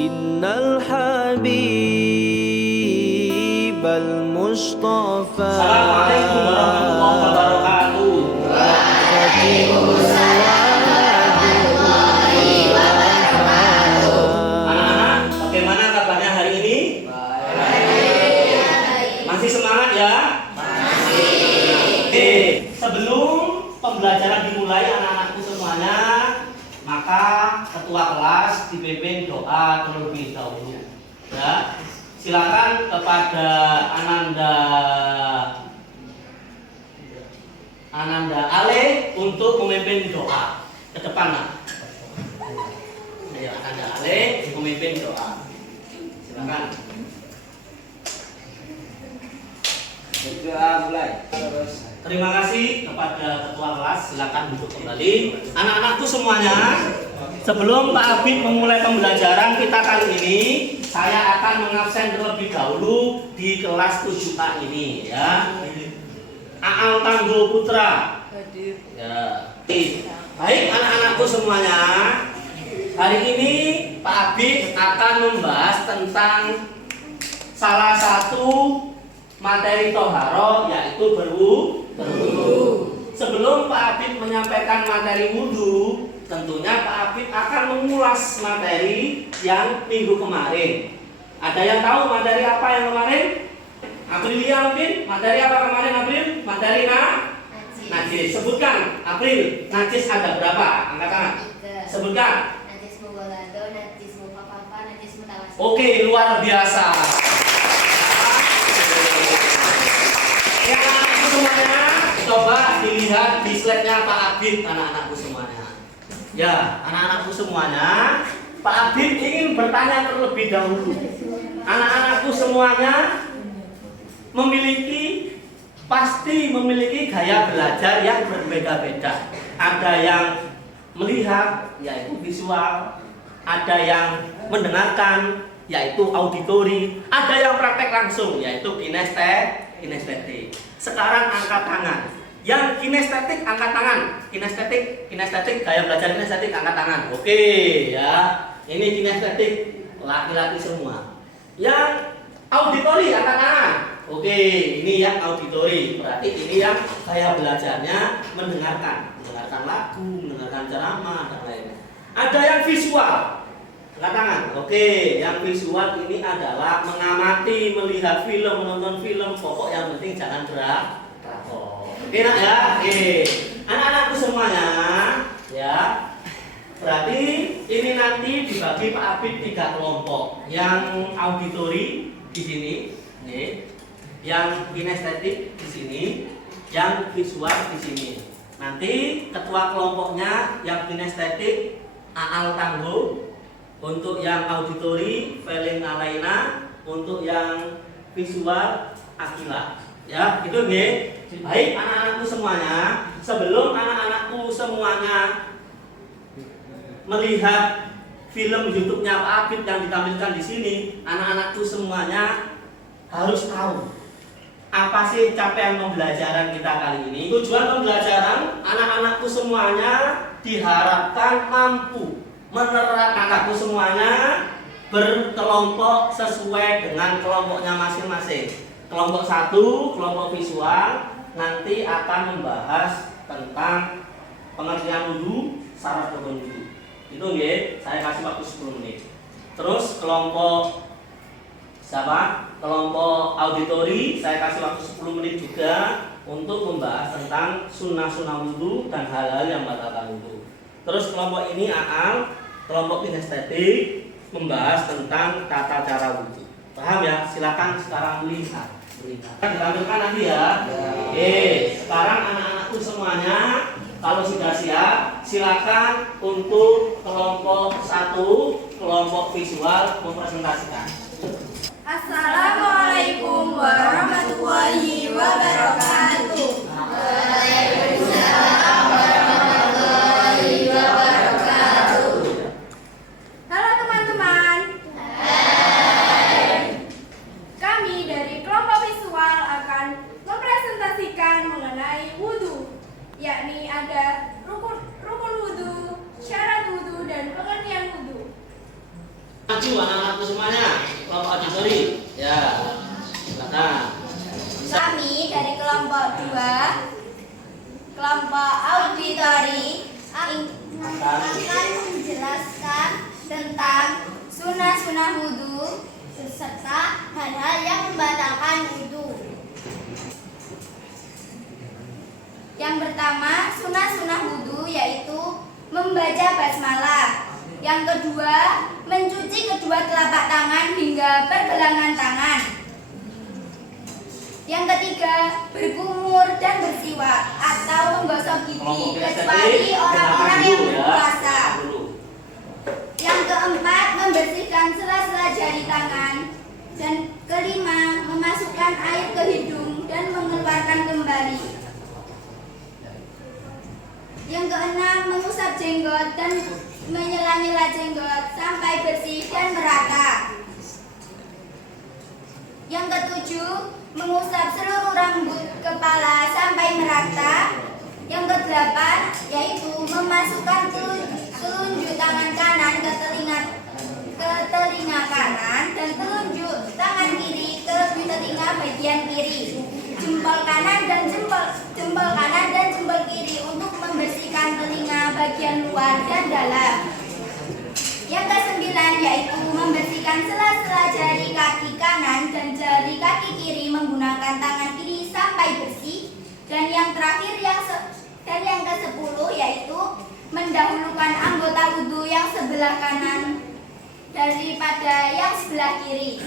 Innal habibal mustafa. Assalamualaikum warahmatullahi wabarakatuh. Anak-anak, bagaimana kabarnya hari ini? Baik. Masih semangat ya? Masih. Oke, sebelum pembelajaran dimulai anak-anakku semuanya, maka ketua kelas dipimpin doa terlebih dahulu. Ya, silakan kepada Ananda Ale untuk memimpin doa ke depan lah. Ayo Ananda Ale memimpin doa. Silakan. Doa mulai. Terima kasih kepada ketua kelas. Silakan duduk kembali. Anak-anakku semuanya, sebelum Pak Abid memulai pembelajaran kita kali ini, saya akan mengabsen terlebih dahulu di kelas 7A ini ya. Aal Tangguh Putra. Ya. Baik anak-anakku semuanya, hari ini Pak Abid akan membahas tentang salah satu materi toharo, yaitu berwudu. Sebelum Pak Abid menyampaikan materi wudu, tentunya Pak Abid akan mengulas materi yang minggu kemarin. Ada yang tahu materi apa yang kemarin? Aprilia mungkin? Materi apa kemarin April? Materi najis. Sebutkan April, najis ada berapa? Angkat tangan. Sebutkan. Najis mughaladzah, najis mukhaffafa, najis mutawassit. Oke, luar biasa. Ya, anak-anakku semuanya, coba dilihat di slide-nya Pak Abid, anak-anakku semuanya. Ya, anak-anakku semuanya, Pak Abid ingin bertanya terlebih dahulu. Anak-anakku semuanya pasti memiliki gaya belajar yang berbeda-beda. Ada yang melihat, yaitu visual. Ada yang mendengarkan, yaitu auditori. Ada yang praktek langsung, yaitu kinestetik. Sekarang angkat tangan. Yang kinestetik angkat tangan. Kinestetik, gaya belajar kinestetik angkat tangan. Oke, ya. Ini kinestetik laki-laki semua. Yang auditori angkat tangan. Oke, ini yang auditori. Berarti ini yang gaya belajarnya mendengarkan lagu, mendengarkan ceramah dan lainnya. Ada yang visual. Angkat tangan. Oke, yang visual ini adalah mengamati, melihat film, menonton film. Pokok yang penting jangan drakor. Oke, nak ya. Oke. Anak-anakku semuanya, ya. Berarti ini nanti dibagi Pak Abid 3 kelompok. Yang auditori di sini, nih. Yang kinestetik di sini, yang visual di sini. Nanti ketua kelompoknya yang kinestetik Aal Tangguh, untuk yang auditori Felin Alaina, untuk yang visual Akila. Ya, gitu nggih. Baik anak-anakku semuanya, sebelum anak-anakku semuanya melihat film YouTube-nya Pak Abid yang ditampilkan di sini, anak-anakku semuanya harus tahu apa sih capaian pembelajaran kita kali ini. Tujuan pembelajaran anak-anakku semuanya diharapkan mampu menerapkan anakku semuanya berkelompok sesuai dengan kelompoknya masing-masing. Kelompok 1, kelompok visual, nanti akan membahas tentang pengertian wudu, syarat rukun wudu. Itu nggih, saya kasih waktu 10 menit. Terus kelompok kelompok auditori saya kasih waktu 10 menit juga untuk membahas tentang sunnah-sunnah wudu dan hal-hal yang membatalkan wudu. Terus kelompok ini Aal, kelompok kinestetik membahas tentang tata cara wudu. Paham ya? Silakan sekarang melihat. Ditampilkan nanti ya. Oke, sekarang anak-anakku semuanya kalau sudah siap, silakan untuk kelompok 1, kelompok visual mempresentasikan. Assalamualaikum warahmatullahi wabarakatuh. Waalaikumsalam warahmatullahi wabarakatuh. Halo teman-teman. Kami dari kelompok visual akan mempresentasikan mengenai wudu, yakni ada rukun wudu, syarat wudu, dan pengertian wudu. Maju anak-anakku semuanya? Kelompok auditori. Ya, silakan. Kami dari kelompok 2, kelompok auditori akan menjelaskan tentang sunah-sunah wudhu beserta hal-hal yang membatalkan wudhu. Yang pertama, sunah-sunah wudhu yaitu membaca basmalah. Yang kedua, mencuci kedua telapak tangan hingga pergelangan tangan. Yang ketiga, berkumur dan bersiwak atau menggosok gigi kecuali orang-orang yang berpuasa. Yang keempat, membersihkan sela-sela jari tangan. Dan kelima, memasukkan air ke hidung dan mengeluarkan kembali. Yang keenam, mengusap jenggot dan menyela-nyela jenggot sampai bersih dan merata. Yang ketujuh, mengusap seluruh rambut kepala sampai merata. Yang kedelapan, yaitu memasukkan telunjuk tangan kanan ke telinga kanan dan telunjuk tangan kiri ke telinga bagian kiri, jempol kanan dan jempol kiri untuk membersihkan telinga bagian luar dan dalam. Yang kesembilan yaitu membersihkan sela-sela jari kaki kanan dan jari kaki kiri menggunakan tangan kiri sampai bersih. Dan yang terakhir yang ke-10 yaitu mendahulukan anggota wudhu yang sebelah kanan daripada yang sebelah kiri.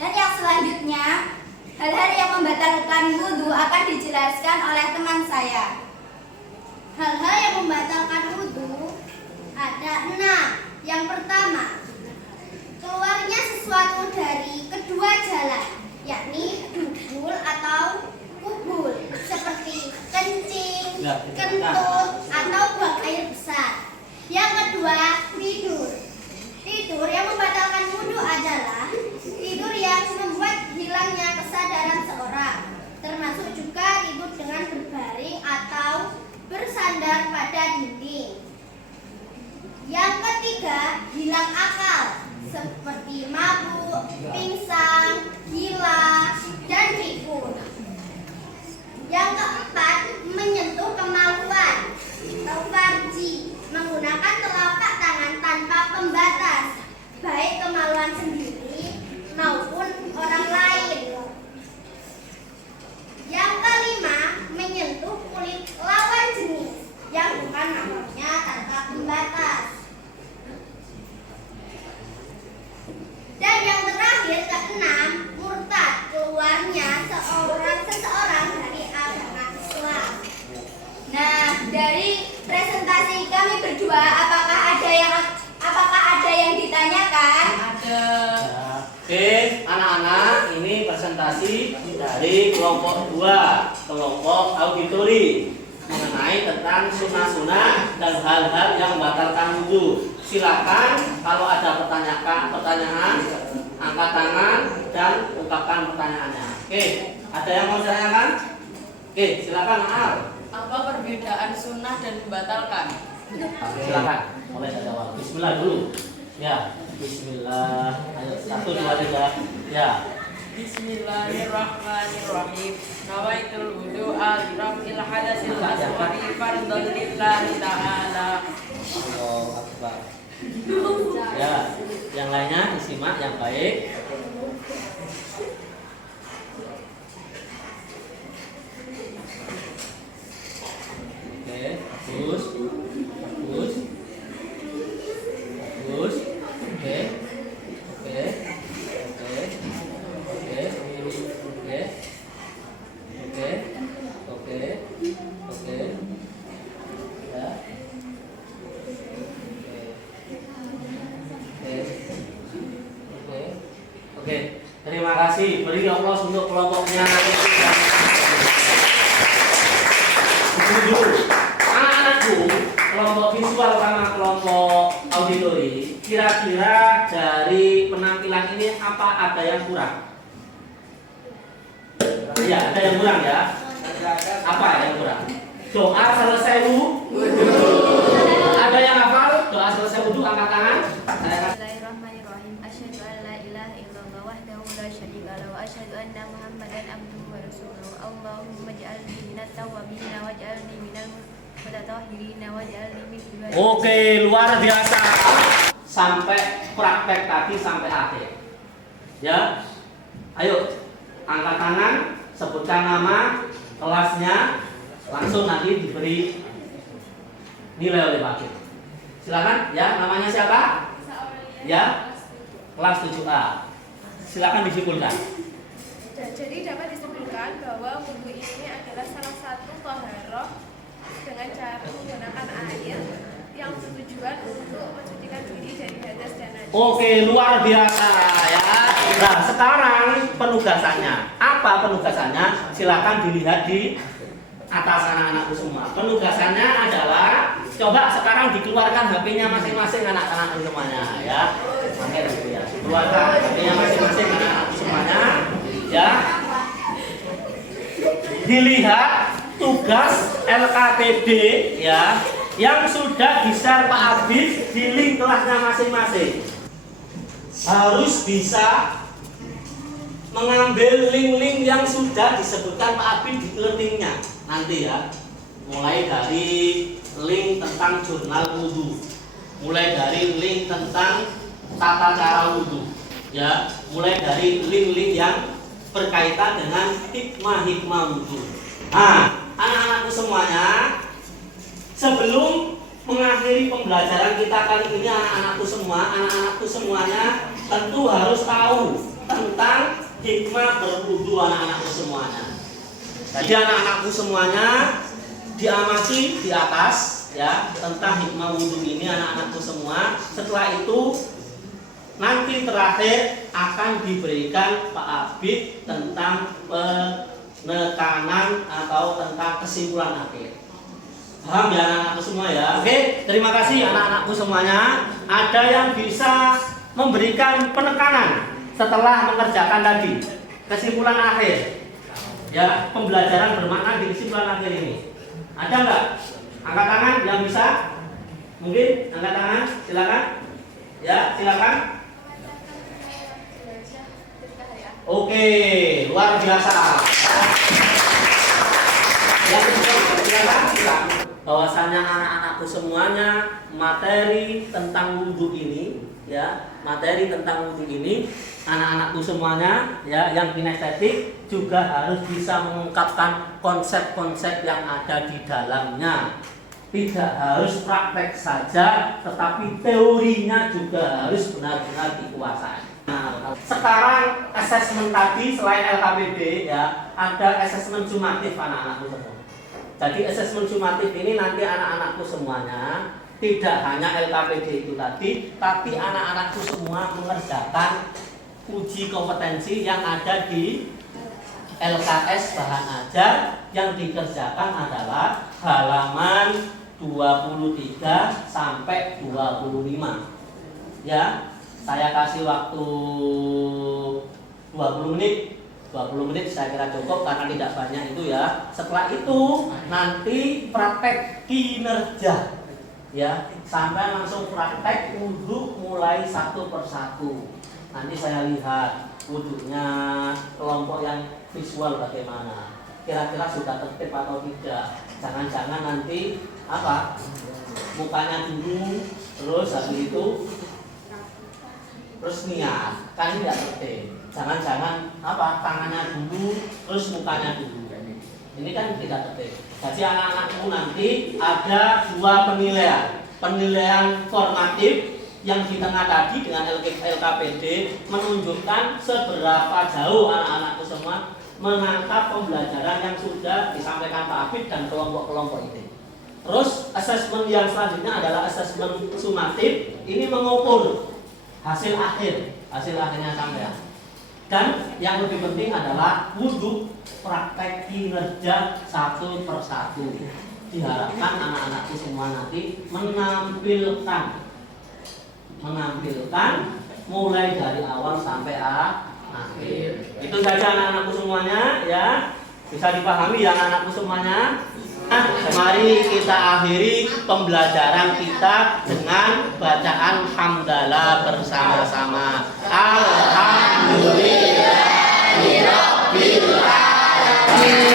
Dan yang selanjutnya, hal-hal yang membatalkan wudhu akan dijelaskan oleh teman saya. Hal-hal yang membatalkan wudhu ada 6. Yang pertama, keluarnya sesuatu dari kedua jalan, yakni dubul atau kubul, seperti kencing, kentut, atau buang air besar. Yang kedua, tidur. Tidur yang membatalkan wudhu adalah tidur yang membuat hilangnya kesadaran seorang, termasuk juga tidur dengan berbaring atau bersandar pada dinding. Yang ketiga, hilang akal, seperti mabuk, pingsan, gila, dan pikun. Yang keempat, menyentuh kemaluan atau farji, menggunakan telapak tangan tanpa pembatas, baik kemaluan sendiri maupun orang lain. Yang kelima, menyentuh kulit lawan jenis yang bukan mahramnya tanpa pembatas. Dan yang terakhir, ke-6, murtad, keluarnya seseorang dari agama Islam. Nah, dari presentasi kami berdua, apakah ada yang ditanyakan? Ada. Oke, anak-anak, ini presentasi dari kelompok 2, kelompok auditori, mengenai tentang sunah-sunah dan hal-hal yang membatalkan wudhu. Silakan kalau ada pertanyaan, angkat tangan dan ungkapkan pertanyaannya. Oke, ada yang mau ditanyakan? Oke, silakan Al. Apa perbedaan sunnah dan membatalkan? Silakan, mulai dari awal. Bismillah dulu. Ya, Bismillah. Ayo, 1, 2, 3. Ya. Bismillahirrahmanirrahim. Nawaitul wudu'a li raf'il hadatsil asghari fardhan lillahi ta'ala. Allahu Akbar. Ya, yang lainnya disimak yang baik. Oke, bagus. Bagus. Bagus. Oke. Oke. Oke. Oke. Oke. Oke. Oke. Oke. Ya. Oke, terima kasih. Beri Allah untuk kelompoknya. Anak-anakku, kelompok visual sama kelompok auditori, kira-kira dari penampilan ini apa ada yang kurang? Iya, ada yang kurang ya. Apa yang kurang? Doa selesai wudhu. Ada yang hafal? Doa selesai wudhu, angkat tangan. Bismillahirrahmanirrahim. Asyhadu an la ilaha illallah wahdahu la syarika lahu wa asyhadu anna Muhammadan abduhu wa rasuluhu. Allahumma ij'alni minat tawwabin waj'alni minal mutatahhirin waj'alni min ibadika. Oke, luar biasa. Sampai praktek tadi sampai akhir. Ya. Ayo, angkat tangan, sebutkan nama, kelasnya, langsung nanti diberi nilai oleh Pak Akib. Silakan, ya, namanya siapa? Ya, kelas 7A. Silakan disimpulkan. Jadi dapat disimpulkan bahwa wudu ini adalah salah satu taharah dengan cara menggunakan air yang bertujuan untuk mensucikan diri dari hadas dan najis. Oke, luar biasa ya. Nah, sekarang penugasannya. Apa penugasannya? Silakan dilihat di atas anak-anakku semua. Penugasannya adalah coba sekarang dikeluarkan HP-nya masing-masing anak-anakku semuanya ya. Ya. Keluarkan HP-nya masing-masing anak-anakku semuanya ya. Dilihat tugas LKPD ya yang sudah di-share Pak Abid di link kelasnya masing-masing. Harus bisa mengambil link-link yang sudah disebutkan Pak Abid di linknya nanti ya. Mulai dari link tentang jurnal wudu, mulai dari link tentang tata cara wudu, ya, mulai dari link-link yang berkaitan dengan hikmah-hikmah wudu. Nah, anak-anakku semuanya, sebelum mengakhiri pembelajaran kita kali ini, anak-anakku semuanya tentu harus tahu tentang hikmah berwudu anak-anakku semuanya. Jadi anak-anakku semuanya diamati di atas ya tentang hikmah wudu ini anak-anakku semua. Setelah itu nanti terakhir akan diberikan Pak Abid tentang penekanan atau tentang kesimpulan akhir. Paham ya anak-anakku semua ya? Oke, terima kasih anak-anakku semuanya. Ada yang bisa memberikan penekanan setelah mengerjakan tadi kesimpulan akhir ya, pembelajaran bermakna di kesimpulan akhir ini. Ada nggak? Angkat tangan yang bisa? Mungkin angkat tangan, silakan. Ya, silakan. Oke, luar biasa. Yang kedua, silakan. Bahwasanya anak-anakku semuanya materi tentang wudu ini, ya, materi tentang wudu ini, anak-anakku semuanya, ya, yang kinestetik juga harus bisa mengungkapkan konsep-konsep yang ada di dalamnya. Tidak harus praktek saja, tetapi teorinya juga harus benar-benar dikuasai. Nah, sekarang asesmen tadi selain LKPD ya, ada asesmen sumatif anak-anakku semua. Jadi asesmen sumatif ini nanti anak-anakku semuanya tidak hanya LKPD itu tadi, tapi anak-anakku semua mengerjakan uji kompetensi yang ada di LKS bahan ajar yang dikerjakan adalah halaman 23 sampai 25. Ya, saya kasih waktu 20 menit. 20 menit saya kira cukup karena tidak banyak itu ya. Setelah itu nanti praktek kinerja. Ya, sampai langsung praktek wudu mulai satu persatu. Nanti saya lihat wudunya kelompok yang visual bagaimana. Kira-kira sudah tertib atau tidak. Jangan-jangan nanti apa? Mukanya dulu, terus habis itu terus niat. Kan ini tidak tertib. Jangan-jangan apa? Tangannya dulu, terus mukanya dulu. Ini kan tidak tertib. Jadi anak-anakmu nanti ada dua penilaian. Penilaian formatif yang di tengah tadi dengan LKPD menunjukkan seberapa jauh anak-anakku semua menangkap pembelajaran yang sudah disampaikan Pak Abid dan kelompok-kelompok ini. Terus asesmen yang selanjutnya adalah asesmen sumatif. Ini mengukur hasil akhirnya sampai. Dan yang lebih penting adalah wudu praktek kinerja satu persatu. Diharapkan anak-anakku semua nanti menampilkan mulai dari awal sampai akhir. Itu saja anak-anakku semuanya ya. Bisa dipahami ya anak-anakku semuanya. Mari kita akhiri pembelajaran kita dengan bacaan hamdalah bersama-sama. Alhamdulillahirabbil alamin.